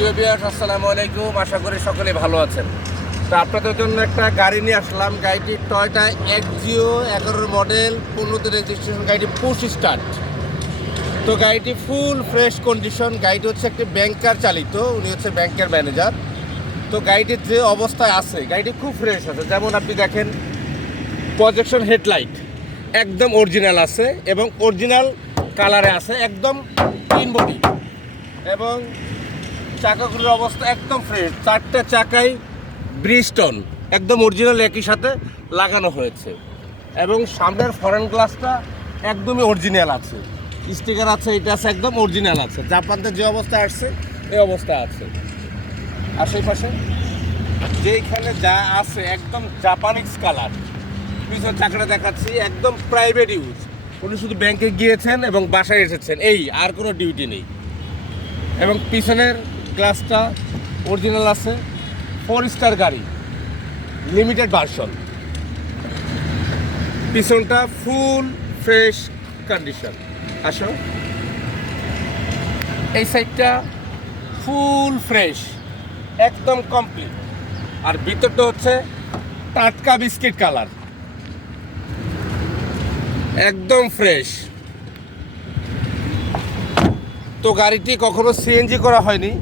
প্রিয় ভিউয়ার্স, আসসালামু আলাইকুম। আশা করি সকলে ভালো আছেন। তো আপনাদের জন্য একটা গাড়ি নিয়ে আসলাম। গাড়িটি টয়োটা এক্সিও 11 মডেল, 15তে রেজিস্ট্রেশন। গাড়িটি পুশ স্টার্ট। তো গাড়িটি ফুল ফ্রেশ কন্ডিশন। গাড়িটি হচ্ছে একটি ব্যাংকার চালিত, উনি হচ্ছে ব্যাংকের ম্যানেজার। তো গাড়িটির যে অবস্থায় আছে, গাড়িটি খুব ফ্রেশ আছে। যেমন আপনি দেখেন, প্রজেকশন হেডলাইট একদম অরিজিনাল আছে এবং অরিজিনাল কালারে আছে, একদম ক্লিন বডি। এবং চাকাগুলোর অবস্থা একদম ফ্রেশ। 4টে চাকাই ব্রিজস্টোন একদম অরিজিনাল একই সাথে লাগানো হয়েছে। এবং সামনের ফরেন গ্লাসটা একদমই অরিজিনাল আছে, স্টিকার আছে, এটা আছে, একদম অরিজিনাল আছে। জাপানতে যে অবস্থায় আসছে এই অবস্থায় আছে। আশেপাশে যেইখানে যা আছে একদম জাপানিজ কালার। পিছন চাকাটা দেখাচ্ছি, একদম প্রাইভেট ইউজ। উনি শুধু ব্যাংকে গিয়েছেন এবং বাসায় এসেছেন, এই আর কোনো ডিউটি নেই। এবং পিছনের গ্লাসটা অরিজিনাল আছে। 4 স্টার গাড়ি, লিমিটেড ভার্সন। পিছনটা ফুল ফ্রেশ কন্ডিশন। আসো, এই সাইডটা ফুল ফ্রেশ, একদম কমপ্লিট। আর ভিতরটা হচ্ছে টাটকা বিস্কিট কালার, একদম ফ্রেশ। তো গাড়িটি কখনো সিএনজি করা হয়নি।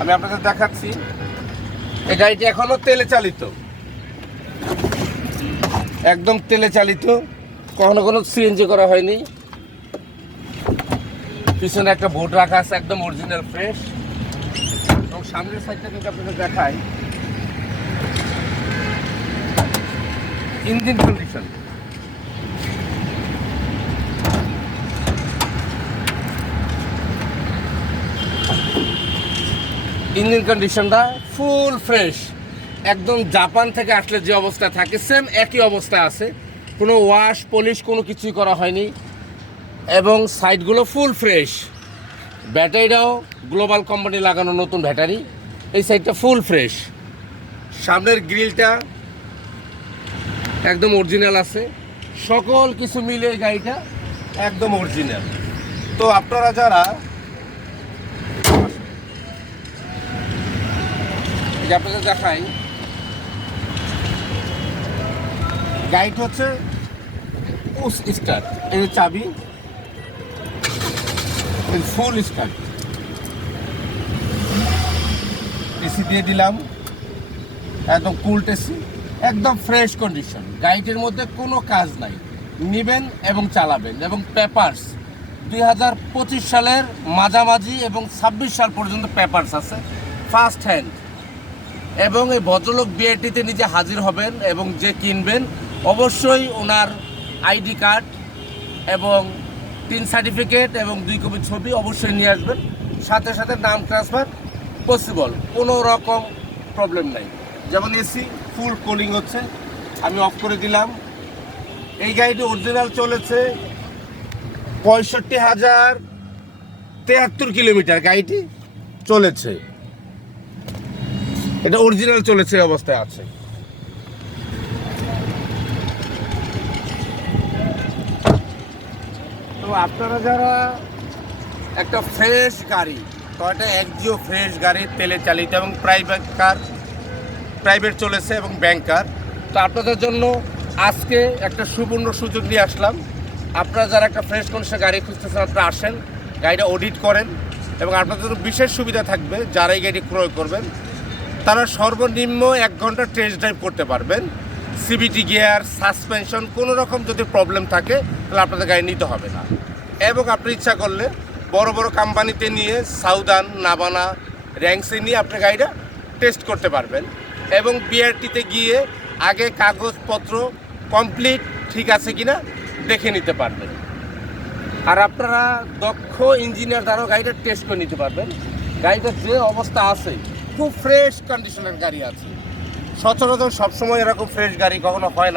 আমি আপনাদের দেখাচ্ছি, এই গাড়িটি এখনো তেলে চালিত, একদম তেলে চালিত, কখনো কোনো সিএনজি করা হয়নি। পিছনে একটা বোর্ড রাখা আছে, একদম অরিজিনাল ফ্রেশ। এবং সামনের সাইডটা কিন্তু আপনাদের দেখাই, ইঞ্জিন কন্ডিশন ইঞ্জিন কন্ডিশনটা ফুল ফ্রেশ, একদম জাপান থেকে আসলে যে অবস্থা থাকে সেম একই অবস্থা আছে। কোনো ওয়াশ পলিশ কোনো কিছুই করা হয়নি। এবং সাইডগুলো ফুল ফ্রেশ। ব্যাটারিটাও গ্লোবাল কোম্পানি লাগানো নতুন ব্যাটারি। এই সাইডটা ফুল ফ্রেশ। সামনের গ্রিলটা একদম অরিজিনাল আছে। সকল কিছু মিলে গাড়িটা একদম অরিজিনাল। তো আপনারা যারা আপনাদের দেখাই, গাড়িটা হচ্ছে পুশ স্টার্ট। এই চাবি, ফুল স্টার্ট। এসি দিয়ে দিলাম, একদম কুলড এসি, একদম ফ্রেশ কন্ডিশন। গাড়িটির মধ্যে কোনো কাজ নাই, নেবেন এবং চালাবেন। এবং পেপারস 2025 সালের মাঝামাঝি এবং 26 সাল পর্যন্ত পেপারস আছে, ফার্স্ট হ্যান্ড। এবং এই ভদ্রলোক বিআরটিতে নিজে হাজির হবেন এবং যে কিনবেন অবশ্যই ওনার আইডি কার্ড এবং 3 সার্টিফিকেট এবং 2 কপি ছবি অবশ্যই নিয়ে আসবেন। সাথে সাথে নাম ট্রান্সফার পসিবল, কোনো রকম প্রবলেম নাই। যেমন এসি ফুল কুলিং হচ্ছে, আমি অফ করে দিলাম। এই গাড়িটি অরিজিনাল চলেছে 65,073 কিলোমিটার গাড়িটি চলেছে। এটা অরিজিনাল চলেছে অবস্থায় আছে। তো আপনারা যারা একটা ফ্রেশ গাড়ি, টয়োটা এক্সিও ফ্রেশ গাড়ি, তেলে চালিত এবং প্রাইভেট চলেছে এবং ব্যাংকার, তো আপনাদের জন্য আজকে একটা সুবর্ণ সুযোগ নিয়ে আসলাম। আপনারা যারা একটা ফ্রেশ কন্ডিশন গাড়ি খুঁজতেছেন, আপনারা আসেন, গাড়িটা অডিট করেন। এবং আপনাদের জন্য বিশেষ সুবিধা থাকবে, যারা এই গাড়ি ক্রয় করবেন তারা সর্বনিম্ন 1 ঘন্টা টেস্ট ড্রাইভ করতে পারবেন। সিবিটি গিয়ার, সাসপেনশন কোনো রকম যদি প্রবলেম থাকে তাহলে আপনাদের গাড়ি নিতে হবে না। এবং আপনি ইচ্ছা করলে বড় বড় কোম্পানিতে নিয়ে, সাউদার্ন, নাভানা, র্যাংসে নিয়ে আপনি গাড়িটা টেস্ট করতে পারবেন। এবং বিআরটিতে গিয়ে আগে কাগজপত্র কমপ্লিট ঠিক আছে কিনা দেখে নিতে পারবেন। আর আপনারা দক্ষ ইঞ্জিনিয়ার দ্বারাও গাড়িটা টেস্ট করে নিতে পারবেন। গাড়িটার যে অবস্থা আছে, খুব ফ্রেশ কন্ডিশনের গাড়ি আছে। সচরাচর সবসময় এরকম ফ্রেশ গাড়ি কখনো হয় না।